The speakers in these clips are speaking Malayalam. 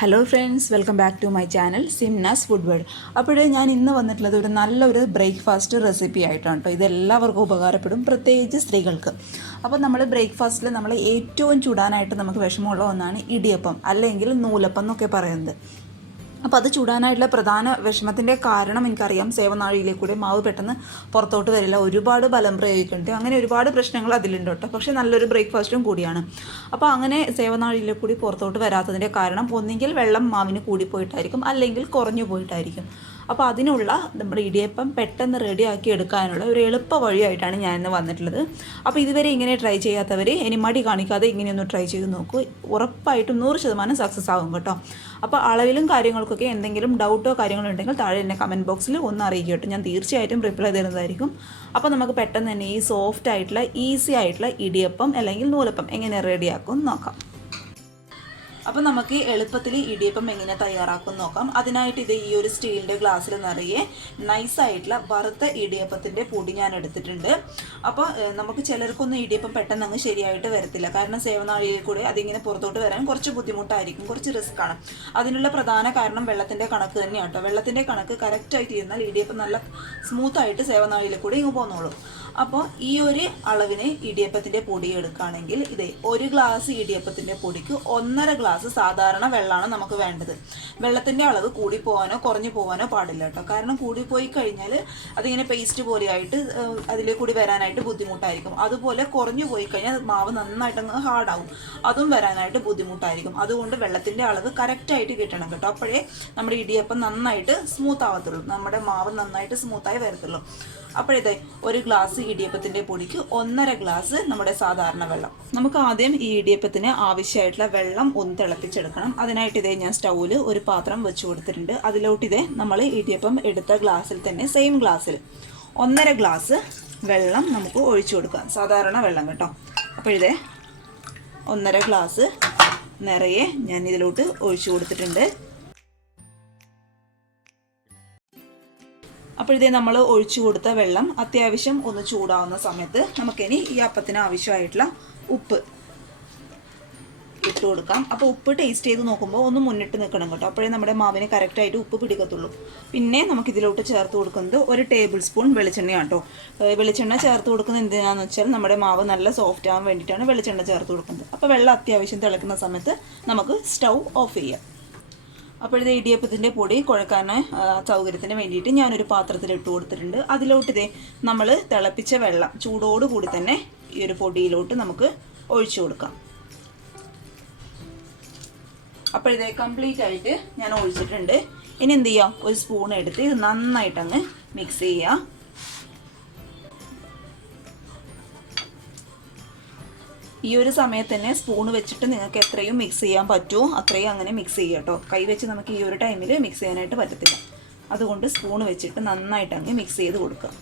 Hello friends, welcome back to my channel Simnas food world. അപ്പോഴേ ഞാൻ ഇന്ന് വന്നിട്ടുള്ളത് ഒരു നല്ലൊരു ബ്രേക്ക്ഫാസ്റ്റ് റെസിപ്പി ആയിട്ടാണ് കേട്ടോ. ഇതെല്ലാവർക്കും ഉപകാരപ്പെടും, പ്രത്യേകിച്ച് സ്ത്രീകൾക്ക്. അപ്പോൾ നമ്മൾ ബ്രേക്ക്ഫാസ്റ്റിൽ നമ്മൾ ഏറ്റവും ചുടാനായിട്ട് നമുക്ക് വിഷമമുള്ള ഒന്നാണ് ഇടിയപ്പം, അല്ലെങ്കിൽ നൂലപ്പം എന്നൊക്കെ പറയുന്നത്. അപ്പോൾ അത് ചുടാനായിട്ടുള്ള പ്രധാന വിഷമത്തിൻ്റെ കാരണം എനിക്കറിയാം. സേവനാഴിയിലേക്കൂടെ മാവ് പെട്ടെന്ന് പുറത്തോട്ട് വരില്ല, ഒരുപാട് ബലം പ്രയോഗിക്കുന്നുണ്ട്, അങ്ങനെ ഒരുപാട് പ്രശ്നങ്ങൾ അതിലുണ്ട് കേട്ടോ. പക്ഷേ നല്ലൊരു ബ്രേക്ക്ഫാസ്റ്റും കൂടിയാണ്. അപ്പോൾ അങ്ങനെ സേവനാഴിയിലേക്കൂടി പുറത്തോട്ട് വരാത്തതിൻ്റെ കാരണം ഒന്നുകിൽ വെള്ളം മാവിന് കൂടിപ്പോയിട്ടായിരിക്കും, അല്ലെങ്കിൽ കുറഞ്ഞു പോയിട്ടായിരിക്കും. അപ്പോൾ അതിനുള്ള നമ്മുടെ ഇടിയപ്പം പെട്ടെന്ന് റെഡിയാക്കി എടുക്കാനുള്ള ഒരു എളുപ്പ വഴിയായിട്ടാണ് ഞാൻ ഇന്ന് വന്നിട്ടുള്ളത്. അപ്പോൾ ഇതുവരെ ഇങ്ങനെ ട്രൈ ചെയ്യാത്തവർ ഇനി മടി കാണിക്കാതെ ഇങ്ങനെയൊന്ന് ട്രൈ ചെയ്ത് നോക്കൂ. ഉറപ്പായിട്ടും 100% സക്സസ് ആകും കേട്ടോ. അപ്പോൾ അളവിലും കാര്യങ്ങൾക്കൊക്കെ എന്തെങ്കിലും ഡൗട്ടോ കാര്യങ്ങളോ ഉണ്ടെങ്കിൽ താഴെ എന്നെ കമൻറ്റ് ബോക്സിൽ ഒന്ന് അറിയിക്കുക കേട്ടോ. ഞാൻ തീർച്ചയായിട്ടും റിപ്ലൈ തരുന്നതായിരിക്കും. അപ്പോൾ നമുക്ക് പെട്ടെന്ന് തന്നെ ഈ സോഫ്റ്റ് ആയിട്ടുള്ള ഈസി ആയിട്ടുള്ള ഇടിയപ്പം അല്ലെങ്കിൽ നൂലപ്പം എങ്ങനെ റെഡിയാക്കും നോക്കാം. അപ്പോൾ നമുക്ക് എളുപ്പത്തിൽ ഇടിയപ്പം എങ്ങനെ തയ്യാറാക്കും നോക്കാം. അതിനായിട്ട് ഇത് ഈ ഒരു സ്റ്റീലിൻ്റെ ഗ്ലാസ്സിൽ നിറയെ നൈസായിട്ടുള്ള വറുത്ത ഇടിയപ്പത്തിൻ്റെ പൊടി ഞാൻ എടുത്തിട്ടുണ്ട്. അപ്പോൾ നമുക്ക് ചിലർക്കൊന്നും ഇടിയപ്പം പെട്ടെന്ന് അങ്ങ് ശരിയായിട്ട് വരത്തില്ല, കാരണം സേവനാഴിയിൽ കൂടെ അതിങ്ങനെ പുറത്തോട്ട് വരാൻ കുറച്ച് ബുദ്ധിമുട്ടായിരിക്കും, കുറച്ച് റിസ്ക്കാണ്. അതിനുള്ള പ്രധാന കാരണം വെള്ളത്തിൻ്റെ കണക്ക് തന്നെയാണ് കേട്ടോ. വെള്ളത്തിൻ്റെ കണക്ക് കറക്റ്റായിട്ട് ഇരുന്നാൽ ഇടിയപ്പം നല്ല സ്മൂത്തായിട്ട് സേവനാഴിയിൽ കൂടെ ഇങ്ങ് പോന്നോളൂ. അപ്പോൾ ഈ ഒരു അളവിന് ഇടിയപ്പത്തിൻ്റെ പൊടി എടുക്കുകയാണെങ്കിൽ ഇതേ 1 ഗ്ലാസ് ഇടിയപ്പത്തിൻ്റെ പൊടിക്ക് 1.5 ഗ്ലാസ് സാധാരണ വെള്ളമാണ് നമുക്ക് വേണ്ടത്. വെള്ളത്തിൻ്റെ അളവ് കൂടിപ്പോവാനോ കുറഞ്ഞു പോകാനോ പാടില്ല കേട്ടോ. കാരണം കൂടിപ്പോയി കഴിഞ്ഞാൽ അതിങ്ങനെ പേസ്റ്റ് പോലെയായിട്ട് അതിലേക്കൂടി വരാനായിട്ട് ബുദ്ധിമുട്ടായിരിക്കും. അതുപോലെ കുറഞ്ഞു പോയി കഴിഞ്ഞാൽ മാവ് നന്നായിട്ടങ്ങ് ഹാർഡാവും, അതും വരാനായിട്ട് ബുദ്ധിമുട്ടായിരിക്കും. അതുകൊണ്ട് വെള്ളത്തിൻ്റെ അളവ് കറക്റ്റായിട്ട് കിട്ടണം കേട്ടോ. അപ്പോഴേ നമ്മുടെ ഇടിയപ്പം നന്നായിട്ട് സ്മൂത്ത് ആവത്തുള്ളൂ, നമ്മുടെ മാവ് നന്നായിട്ട് സ്മൂത്തായി വരത്തുള്ളൂ. അപ്പോഴത്തെ 1 ഗ്ലാസ് ഇടിയപ്പത്തിൻ്റെ പൊടിക്ക് 1.5 ഗ്ലാസ് നമ്മുടെ സാധാരണ വെള്ളം. നമുക്ക് ആദ്യം ഈ ഇടിയപ്പത്തിന് ആവശ്യമായിട്ടുള്ള വെള്ളം ഒന്ന് തിളപ്പിച്ചെടുക്കണം. അതിനായിട്ട് ഇതേ ഞാൻ സ്റ്റൗവിൽ ഒരു പാത്രം വെച്ച് കൊടുത്തിട്ടുണ്ട്. അതിലോട്ട് ഇതേ നമ്മൾ ഇടിയപ്പം എടുത്ത ഗ്ലാസ്സിൽ തന്നെ സെയിം ഗ്ലാസ്സിൽ 1.5 ഗ്ലാസ് വെള്ളം നമുക്ക് ഒഴിച്ചു കൊടുക്കാം, സാധാരണ വെള്ളം കേട്ടോ. അപ്പോൾ ഇതേ 1.5 ഗ്ലാസ് നിറയെ ഞാൻ ഇതിലോട്ട് ഒഴിച്ചു കൊടുത്തിട്ടുണ്ട്. അപ്പോൾ ഇതേ നമ്മൾ ഒഴിച്ചു കൊടുത്ത വെള്ളം അത്യാവശ്യം ഒന്ന് ചൂടാവുന്ന സമയത്ത് നമുക്കിനി ഈ അപ്പത്തിന് ആവശ്യമായിട്ടുള്ള ഉപ്പ് ഇട്ട് കൊടുക്കാം. അപ്പോൾ ഉപ്പ് ടേസ്റ്റ് ചെയ്ത് നോക്കുമ്പോൾ ഒന്ന് മുന്നിട്ട് നിൽക്കണം കേട്ടോ, അപ്പോഴേ നമ്മുടെ മാവിന് കറക്റ്റായിട്ട് ഉപ്പ് പിടിക്കത്തുള്ളൂ. പിന്നെ നമുക്കിതിലോട്ട് ചേർത്ത് കൊടുക്കുന്നത് 1 ടേബിൾ സ്പൂൺ വെളിച്ചെണ്ണയാണ് കേട്ടോ. വെളിച്ചെണ്ണ ചേർത്ത് കൊടുക്കുന്നത് എന്തിനാണെന്ന് വെച്ചാൽ നമ്മുടെ മാവ് നല്ല സോഫ്റ്റ് ആവാൻ വേണ്ടിയിട്ടാണ് വെളിച്ചെണ്ണ ചേർത്ത് കൊടുക്കുന്നത്. അപ്പോൾ വെള്ളം അത്യാവശ്യം തിളക്കുന്ന സമയത്ത് നമുക്ക് സ്റ്റൗ ഓഫ് ചെയ്യാം. അപ്പോഴത്തെ ഇടിയപ്പത്തിൻ്റെ പൊടി കുഴക്കാൻ സൗകര്യത്തിന് വേണ്ടിയിട്ട് ഞാനൊരു പാത്രത്തിൽ ഇട്ട് കൊടുത്തിട്ടുണ്ട്. അതിലോട്ട് ഇതേ നമ്മൾ തിളപ്പിച്ച വെള്ളം ചൂടോടുകൂടി തന്നെ ഈ ഒരു പൊടിയിലോട്ട് നമുക്ക് ഒഴിച്ചു കൊടുക്കാം. അപ്പോഴത്തെ കംപ്ലീറ്റ് ആയിട്ട് ഞാൻ ഒഴിച്ചിട്ടുണ്ട്. ഇനി എന്ത് ചെയ്യാം, ഒരു സ്പൂൺ എടുത്ത് ഇത് നന്നായിട്ടങ്ങ് മിക്സ് ചെയ്യുക. ഈ ഒരു സമയത്ത് തന്നെ സ്പൂൺ വെച്ചിട്ട് നിങ്ങൾക്ക് എത്രയും മിക്സ് ചെയ്യാൻ പറ്റുമോ അത്രയും അങ്ങനെ മിക്സ് ചെയ്യുക കേട്ടോ. കൈ വെച്ച് നമുക്ക് ഈ ഒരു ടൈമിൽ മിക്സ് ചെയ്യാനായിട്ട് പറ്റത്തില്ല, അതുകൊണ്ട് സ്പൂൺ വെച്ചിട്ട് നന്നായിട്ട് അങ്ങ് മിക്സ് ചെയ്ത് കൊടുക്കുക.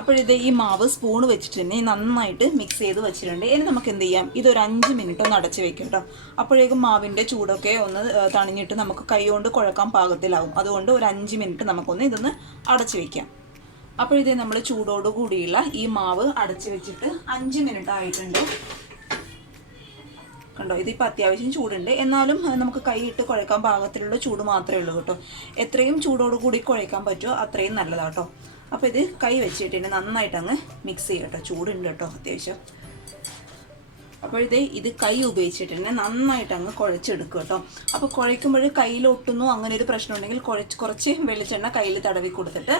അപ്പോഴിത് ഈ മാവ് സ്പൂൺ വെച്ചിട്ട് തന്നെ നന്നായിട്ട് മിക്സ് ചെയ്ത് വെച്ചിട്ടുണ്ട്. ഇനി നമുക്ക് എന്ത് ചെയ്യാം, ഇതൊരു 5 മിനിറ്റ് ഒന്ന് അടച്ച് വെക്കാം കേട്ടോ. അപ്പോഴേക്കും മാവിൻ്റെ ചൂടൊക്കെ ഒന്ന് തണിഞ്ഞിട്ട് നമുക്ക് കൈ കൊണ്ട് കുഴക്കാൻ പാകത്തിലാവും. അതുകൊണ്ട് ഒരു 5 മിനിറ്റ് നമുക്കൊന്ന് ഇതൊന്ന് അടച്ച് വെക്കാം. അപ്പോഴിത് നമ്മൾ ചൂടോട് കൂടിയുള്ള ഈ മാവ് അടച്ച് വെച്ചിട്ട് 5 മിനിറ്റ് ആയിട്ടുണ്ട് കണ്ടോ. ഇതിപ്പോൾ അത്യാവശ്യം ചൂടുണ്ട്, എന്നാലും നമുക്ക് കൈയിട്ട് കുഴക്കാൻ പാകത്തിലുള്ള ചൂട് മാത്രമേ ഉള്ളൂ കേട്ടോ. എത്രയും ചൂടോടുകൂടി കുഴക്കാൻ പറ്റുമോ അത്രയും നല്ലതാട്ടോ. അപ്പോൾ ഇത് കൈ വെച്ചിട്ട് നന്നായിട്ട് അങ്ങ് മിക്സ് ചെയ്യും കേട്ടോ. ചൂടുണ്ട് കേട്ടോ അത്യാവശ്യം. ഇത് കൈ ഉപയോഗിച്ചിട്ട് തന്നെ നന്നായിട്ട് അങ്ങ് കുഴച്ചെടുക്കുക കേട്ടോ. അപ്പോൾ കുഴയ്ക്കുമ്പോൾ കയ്യിലൊട്ടുന്നു അങ്ങനെ ഒരു പ്രശ്നം ഉണ്ടെങ്കിൽ കുറച്ച് വെളിച്ചെണ്ണ കയ്യിൽ തടവി കൊടുത്തിട്ട്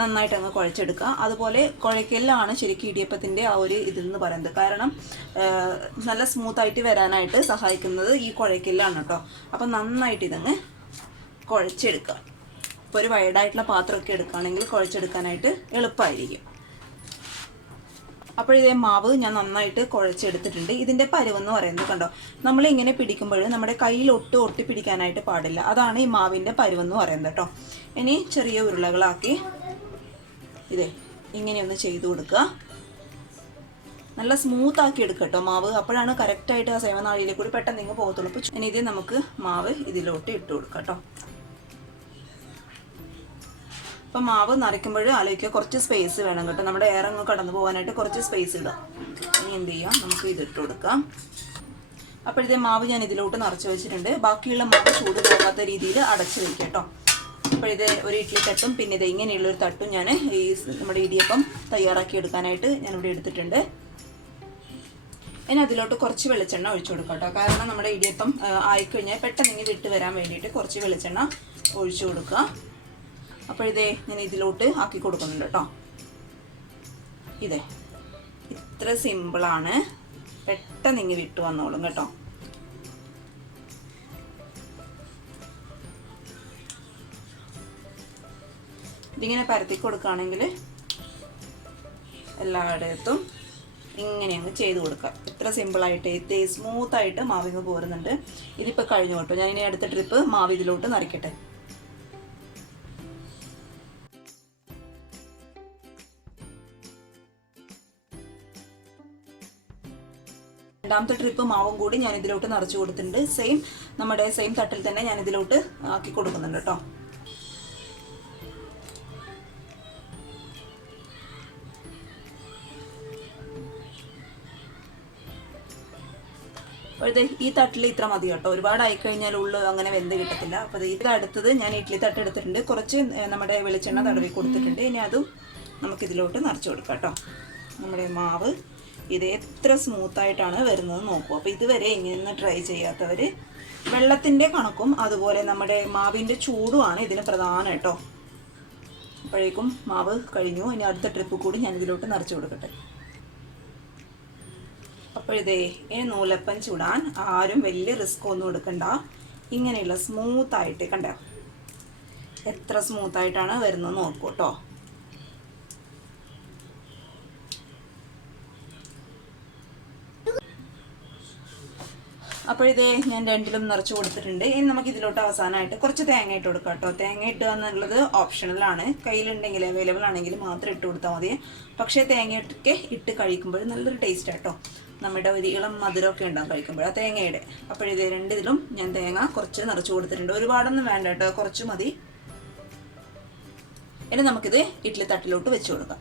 നന്നായിട്ട് അങ്ങ് കുഴച്ചെടുക്കുക. അതുപോലെ കുഴയ്ക്കലാണ് ശരിക്കും ഇടിയപ്പത്തിൻ്റെ ആ ഒരു ഇതെന്ന് പറയുന്നത്. കാരണം നല്ല സ്മൂത്തായിട്ട് വരാനായിട്ട് സഹായിക്കുന്നത് ഈ കുഴയ്ക്കലാണ് കേട്ടോ. അപ്പോൾ നന്നായിട്ട് ഇതങ്ങ് കുഴച്ചെടുക്കുക. ഇപ്പോൾ ഒരു വൈഡായിട്ടുള്ള പാത്രമൊക്കെ എടുക്കുകയാണെങ്കിൽ കുഴച്ചെടുക്കാനായിട്ട് എളുപ്പമായിരിക്കും. അപ്പോഴിതേ മാവ് ഞാൻ നന്നായിട്ട് കുഴച്ചെടുത്തിട്ടുണ്ട്. ഇതിൻ്റെ പരുവെന്ന് പറയുന്നത് കണ്ടോ, നമ്മളിങ്ങനെ പിടിക്കുമ്പോൾ നമ്മുടെ കയ്യിൽ ഒട്ടി പിടിക്കാനായിട്ട് പാടില്ല. അതാണ് ഈ മാവിൻ്റെ പരുവെന്ന് പറയുന്നത് കേട്ടോ. ഇനി ചെറിയ ഉരുളകളാക്കി ഇതേ ഇങ്ങനെയൊന്ന് ചെയ്ത് കൊടുക്കുക. നല്ല സ്മൂത്ത് ആക്കി എടുക്കുക കേട്ടോ മാവ്. അപ്പോഴാണ് കറക്റ്റായിട്ട് ആ സേവനാഴിയിലേക്ക് കൂടി പെട്ടെന്ന് ഇങ്ങ് പോകത്തുള്ളൂ. അപ്പോൾ ഇനി ഇത് നമുക്ക് മാവ് ഇതിലോട്ട് ഇട്ട് കൊടുക്കാം കേട്ടോ. അപ്പം മാവ് നിറയ്ക്കുമ്പോൾ ആലോചിക്കുക കുറച്ച് സ്പേസ് വേണം കേട്ടോ. നമ്മുടെ എയർ അങ്ങ് കടന്നു പോകാനായിട്ട് കുറച്ച് സ്പേസ് ഇടാം. ഇനി എന്ത് ചെയ്യാം, നമുക്ക് ഇതിട്ട് കൊടുക്കാം. അപ്പോഴത്തെ മാവ് ഞാൻ ഇതിലോട്ട് നിറച്ച് വെച്ചിട്ടുണ്ട്. ബാക്കിയുള്ള മാവ് ചൂട് പോകാത്ത രീതിയിൽ അടച്ച് വയ്ക്കാം കേട്ടോ. അപ്പോഴിത് ഒരു ഇഡ്ഡലി തട്ടും പിന്നെ ഇത് ഇങ്ങനെയുള്ളൊരു തട്ടും ഞാൻ ഈ നമ്മുടെ ഇടിയപ്പം തയ്യാറാക്കി എടുക്കാനായിട്ട് ഞാനിവിടെ എടുത്തിട്ടുണ്ട്. ഇനി അതിലോട്ട് കുറച്ച് വെളിച്ചെണ്ണ ഒഴിച്ചു കൊടുക്കാം കേട്ടോ. കാരണം നമ്മുടെ ഇടിയപ്പം ആയിക്കഴിഞ്ഞാൽ പെട്ടെന്ന് വിട്ട് വരാൻ വേണ്ടിയിട്ട് കുറച്ച് വെളിച്ചെണ്ണ ഒഴിച്ചു കൊടുക്കുക. അപ്പോഴിതേ ഞാൻ ഇതിലോട്ട് ആക്കി കൊടുക്കുന്നുണ്ട് കേട്ടോ. ഇതേ ഇത്ര സിമ്പിളാണ്, പെട്ടെന്ന് വിട്ട് വന്നോളും കേട്ടോ. ഇതിങ്ങനെ പരത്തി കൊടുക്കുകയാണെങ്കിൽ എല്ലായിടത്തും ഇങ്ങനെ അങ്ങ് ചെയ്ത് കൊടുക്കുക. ഇത്ര സിമ്പിളായിട്ട് സ്മൂത്തായിട്ട് മാവിങ്ങ് പോരുന്നുണ്ട്. ഇതിപ്പോൾ കഴിഞ്ഞു കേട്ടോ. ഞാൻ ഇനി അടുത്ത ട്രിപ്പ് മാവ് ഇതിലോട്ട് നിറയ്ക്കട്ടെ. രണ്ടാമത്തെ ട്രിപ്പ് മാവും കൂടി ഞാൻ ഇതിലോട്ട് നിറച്ച് കൊടുത്തിട്ടുണ്ട്. നമ്മുടെ സെയിം തട്ടിൽ തന്നെ ഞാൻ ഇതിലോട്ട് ആക്കി കൊടുക്കുന്നുണ്ട് കേട്ടോ. അപ്പോൾ ഈ തട്ടിൽ ഇത്ര മതി കേട്ടോ. ഒരുപാട് ആയിക്കഴിഞ്ഞാൽ ഉള്ളു അങ്ങനെ വെന്ത് കിട്ടത്തില്ല. അപ്പോൾ ഇത് അടുത്തത് ഞാൻ ഇഡ്ഡലി തട്ട് എടുത്തിട്ടുണ്ട്. കുറച്ച് നമ്മുടെ വെളിച്ചെണ്ണ തടവി കൊടുത്തിട്ടുണ്ട്. ഇനി അതും നമുക്കിതിലോട്ട് നിറച്ച് കൊടുക്കാം കേട്ടോ. നമ്മുടെ മാവ് ഇത് എത്ര സ്മൂത്തായിട്ടാണ് വരുന്നത് നോക്കൂ. അപ്പോൾ ഇതുവരെ ഇങ്ങനെ ട്രൈ ചെയ്യാത്തവർ, വെള്ളത്തിൻ്റെ കണക്കും അതുപോലെ നമ്മുടെ മാവിൻ്റെ ചൂടുമാണ് ഇതിന് പ്രധാനം കേട്ടോ. അപ്പോഴേക്കും മാവ് കഴിഞ്ഞു. ഇനി അടുത്ത ട്രിപ്പ് കൂടി ഞാൻ ഇതിലോട്ട് നിറച്ച് കൊടുക്കട്ടെ. അപ്പോഴിതേ ഈ നൂലപ്പം ചൂടാൻ ആരും വലിയ റിസ്ക് ഒന്നും എടുക്കണ്ട. ഇങ്ങനെയുള്ള സ്മൂത്തായിട്ട് കണ്ടോ, എത്ര സ്മൂത്തായിട്ടാണ് വരുന്നത് നോക്കൂ കേട്ടോ. അപ്പോഴിതേ ഞാൻ രണ്ടിലും നിറച്ച് കൊടുത്തിട്ടുണ്ട്. ഇനി നമുക്ക് ഇതിലോട്ട് അവസാനമായിട്ട് കുറച്ച് തേങ്ങ ഇട്ട് കൊടുക്കാം കേട്ടോ. തേങ്ങ ഇട്ടുക എന്നുള്ളത് ഓപ്ഷണലാണ്. കയ്യിലുണ്ടെങ്കിൽ അവൈലബിൾ ആണെങ്കിൽ മാത്രം ഇട്ട് കൊടുത്താൽ മതി. പക്ഷേ തേങ്ങയൊക്കെ ഇട്ട് കഴിക്കുമ്പോൾ നല്ലൊരു ടേസ്റ്റ് കേട്ടോ. നമ്മുടെ ഒരു ഇളം മധുരമൊക്കെ ഉണ്ടാകും കഴിക്കുമ്പോൾ ആ തേങ്ങയുടെ. അപ്പോഴിത് രണ്ടിതിലും ഞാൻ തേങ്ങ കുറച്ച് നിറച്ച് കൊടുത്തിട്ടുണ്ട്. ഒരുപാടൊന്നും വേണ്ട കേട്ടോ, കുറച്ച് മതി. ഇനി നമുക്കിത് ഇഡ്ഡലി തട്ടിലോട്ട് വെച്ച് കൊടുക്കാം.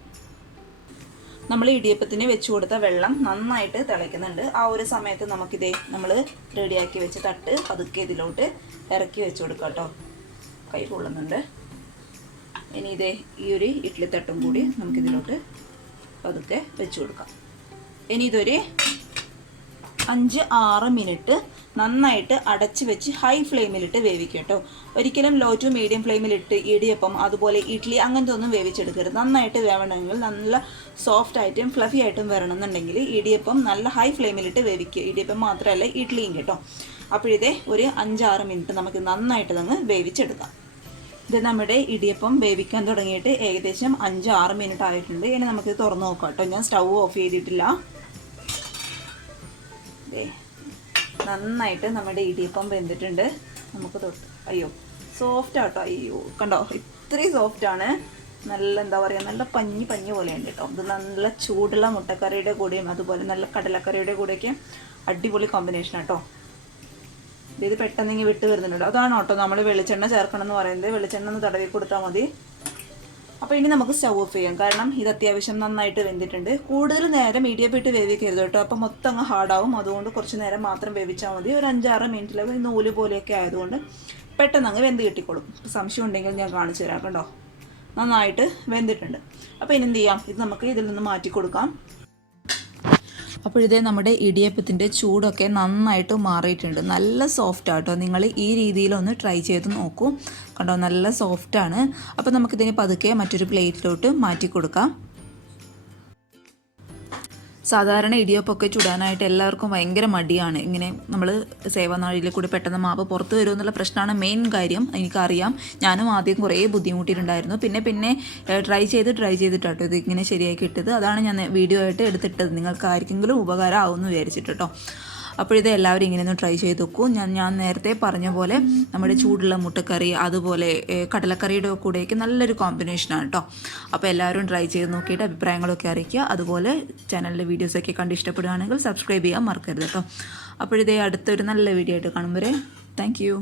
നമ്മൾ ഇടിയപ്പത്തിന് വെച്ച് കൊടുത്ത വെള്ളം നന്നായിട്ട് തിളയ്ക്കുന്നുണ്ട്. ആ ഒരു സമയത്ത് നമുക്കിതേ നമ്മൾ റെഡിയാക്കി വെച്ച് തട്ട് പതുക്കെ ഇതിലോട്ട് ഇറക്കി വെച്ച് കൊടുക്കാം കേട്ടോ. കൈ പൊള്ളുന്നുണ്ട്. ഇനി ഇതേ ഈ ഒരു ഇഡ്ഡലി തട്ടും കൂടി നമുക്കിതിലോട്ട് പതുക്കെ വെച്ച് കൊടുക്കാം. ഇനി ഇതൊരു 5-6 മിനിറ്റ് നന്നായിട്ട് അടച്ച് വെച്ച് ഹൈ ഫ്ലെയിമിലിട്ട് വേവിക്കുക കേട്ടോ. ഒരിക്കലും ലോ ടു മീഡിയം ഫ്ലെയിമിലിട്ട് ഇടിയപ്പം അതുപോലെ ഇഡ്ഡലി അങ്ങനത്തെ ഒന്നും വേവിച്ചെടുക്കരുത്. നന്നായിട്ട് വേവണമെങ്കിൽ നല്ല സോഫ്റ്റ് ആയിട്ടും ഫ്ലഫി ആയിട്ടും വരണമെന്നുണ്ടെങ്കിൽ ഇടിയപ്പം നല്ല ഹൈ ഫ്ലെയിമിലിട്ട് വേവിക്കുക. ഇടിയപ്പം മാത്രമല്ല ഇഡ്ഡലിയും കേട്ടോ. അപ്പോഴിതേ ഒരു 5-6 മിനിറ്റ് നമുക്ക് നന്നായിട്ട് അങ്ങ് വേവിച്ചെടുക്കാം. ഇത് നമ്മുടെ ഇടിയപ്പം വേവിക്കാൻ തുടങ്ങിയിട്ട് ഏകദേശം 5-6 മിനിറ്റ് ആയിട്ടുണ്ട്. ഇനി നമുക്കിത് തുറന്ന് നോക്കാം കേട്ടോ. ഞാൻ സ്റ്റൗ ഓഫ് ചെയ്തിട്ടില്ല. നന്നായിട്ട് നമ്മുടെ ഇടിയപ്പം വെന്തിട്ടുണ്ട്. നമുക്ക് അയ്യോ സോഫ്റ്റ് ആട്ടോ. അയ്യോ കണ്ടോ, ഇത്രയും സോഫ്റ്റാണ്. നല്ല എന്താ പറയുക, നല്ല പഞ്ഞി പോലെ ഉണ്ട് കേട്ടോ. ഇത് നല്ല ചൂടുള്ള മുട്ടക്കറിയുടെ കൂടെയും അതുപോലെ നല്ല കടലക്കറിയുടെ കൂടെയൊക്കെ അടിപൊളി കോമ്പിനേഷൻ കേട്ടോ. ഇത് പെട്ടെന്ന് വിട്ട് വരുന്നുണ്ട്. അതാണ് കേട്ടോ നമ്മൾ വെളിച്ചെണ്ണ ചേർക്കണം എന്ന് പറയുന്നത്. വെളിച്ചെണ്ണ ഒന്ന് തടവി കൊടുത്താൽ മതി. അപ്പോൾ ഇനി നമുക്ക് സ്റ്റൗ ഓഫ് ചെയ്യാം. കാരണം ഇത് അത്യാവശ്യം നന്നായിട്ട് വെന്തിട്ടുണ്ട്. കൂടുതൽ നേരം ഇടിയപ്പം ഇട്ട് വേവിക്കരുത് കേട്ടോ. അപ്പം മൊത്തം അങ്ങ് ഹാർഡാവും. അതുകൊണ്ട് കുറച്ച് നേരം മാത്രം വേവിച്ചാൽ മതി. ഒരു 5-6 മിനിറ്റിൽ നൂല് പോലെയൊക്കെ ആയതുകൊണ്ട് പെട്ടെന്ന് അങ്ങ് വെന്ത് കിട്ടിക്കോളും. സംശയം ഉണ്ടെങ്കിൽ ഞാൻ കാണിച്ചു തരാം കണ്ടോ. നന്നായിട്ട് വെന്തിട്ടുണ്ട്. അപ്പോൾ ഇനി എന്ത് ചെയ്യാം, ഇത് നമുക്ക് ഇതിൽ നിന്ന് മാറ്റി കൊടുക്കാം. അപ്പോഴിതേ നമ്മുടെ ഇടിയപ്പത്തിൻ്റെ ചൂടൊക്കെ നന്നായിട്ട് മാറിയിട്ടുണ്ട്. നല്ല സോഫ്റ്റാട്ടോ. നിങ്ങൾ ഈ രീതിയിലൊന്ന് ട്രൈ ചെയ്ത് നോക്കൂ. കണ്ടോ, നല്ല സോഫ്റ്റാണ്. അപ്പോൾ നമുക്കിതിനെ പതുക്കെ മറ്റൊരു പ്ലേറ്റിലോട്ട് മാറ്റി കൊടുക്കാം. സാധാരണ ഇടിയപ്പമൊക്കെ ചുടാനായിട്ട് എല്ലാവർക്കും ഭയങ്കര മടിയാണ്. ഇങ്ങനെ നമ്മൾ സേവനാഴിയിൽ കൂടി പെട്ടെന്ന് മാവ് പുറത്ത് വരും എന്നുള്ള പ്രശ്നമാണ് മെയിൻ കാര്യം. എനിക്കറിയാം, ഞാനും ആദ്യം കുറേ ബുദ്ധിമുട്ടിയിട്ടുണ്ടായിരുന്നു. പിന്നെ ട്രൈ ചെയ്തിട്ടാട്ടോ ഇത് ഇങ്ങനെ ശരിയാക്കി ഇട്ടത്. അതാണ് ഞാൻ വീഡിയോ ആയിട്ട് എടുത്തിട്ടത്. നിങ്ങൾക്ക് ആർക്കെങ്കിലും ഉപകാരം ആവുമെന്ന് വിചാരിച്ചിട്ട് കേട്ടോ. അപ്പോൾ ഇത് എല്ലാവരും ഇങ്ങനെയൊന്ന് ട്രൈ ചെയ്ത് നോക്കൂ. ഞാൻ നേരത്തെ പറഞ്ഞ പോലെ നമ്മുടെ ചൂടുള്ള മുട്ടക്കറി അതുപോലെ കടലക്കറിയുടെ കൂടെയൊക്കെ നല്ലൊരു കോമ്പിനേഷനാണ് കേട്ടോ. അപ്പോൾ എല്ലാവരും ട്രൈ ചെയ്ത് നോക്കിയിട്ട് അഭിപ്രായങ്ങളൊക്കെ അറിയിക്കുക. അതുപോലെ ചാനലിലെ വീഡിയോസൊക്കെ കണ്ട് ഇഷ്ടപ്പെടുകയാണെങ്കിൽ സബ്സ്ക്രൈബ് ചെയ്യാൻ മറക്കരുത് കേട്ടോ. അപ്പോഴിതേ അടുത്തൊരു നല്ല വീഡിയോ ആയിട്ട് കാണും വരെ താങ്ക് യു.